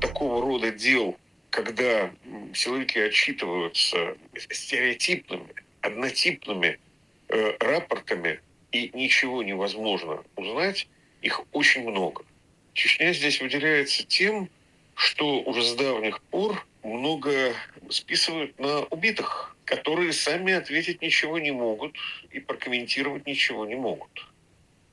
Такого рода дел, когда силовики отчитываются стереотипными, однотипными рапортами, и ничего невозможно узнать, их очень много. Чечня здесь выделяется тем, что уже с давних пор много списывают на убитых, которые сами ответить ничего не могут и прокомментировать ничего не могут.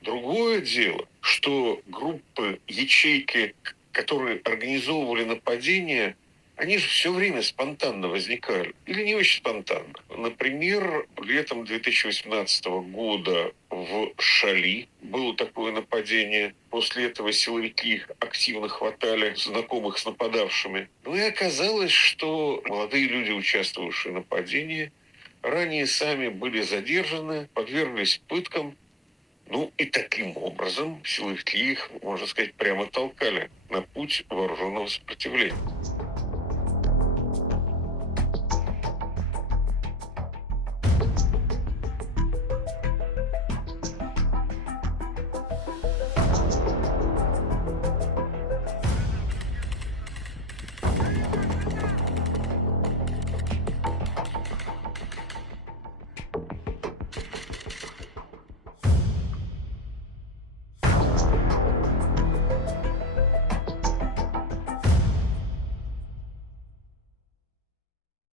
Другое дело, что группы, ячейки, которые организовывали нападения, они же все время спонтанно возникали. Или не очень спонтанно. Например, летом 2018 года в Шали было такое нападение. После этого силовики активно хватали знакомых с нападавшими. Ну и оказалось, что молодые люди, участвовавшие в нападении, ранее сами были задержаны, подверглись пыткам. Ну и таким образом силовики их, можно сказать, прямо толкали на путь вооруженного сопротивления.